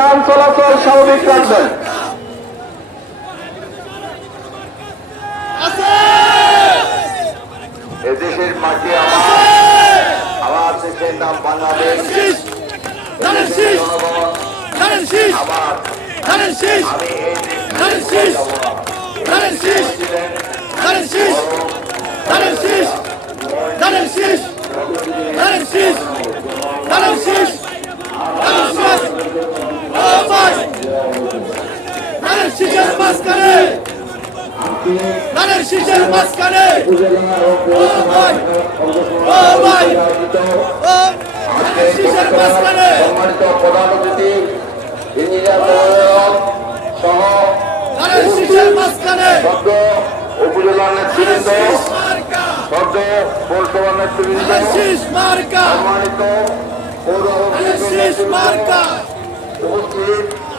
যান চলাচল স্বাভাবিক রাখবেন। এদেশের মাটি আমার দেশের নাম বাংলাদেশ। জনগণ আমার আমি শীষের মাঝখানে সম্মানিত প্রধান অতিথি ইঞ্জিনিয়ার সহ সদ্য উপজেলা নেতৃবৃন্দ, সদ্য পৌরসভা নেতৃবৃন্দ, সম্মানিত পৌর উপস্থিত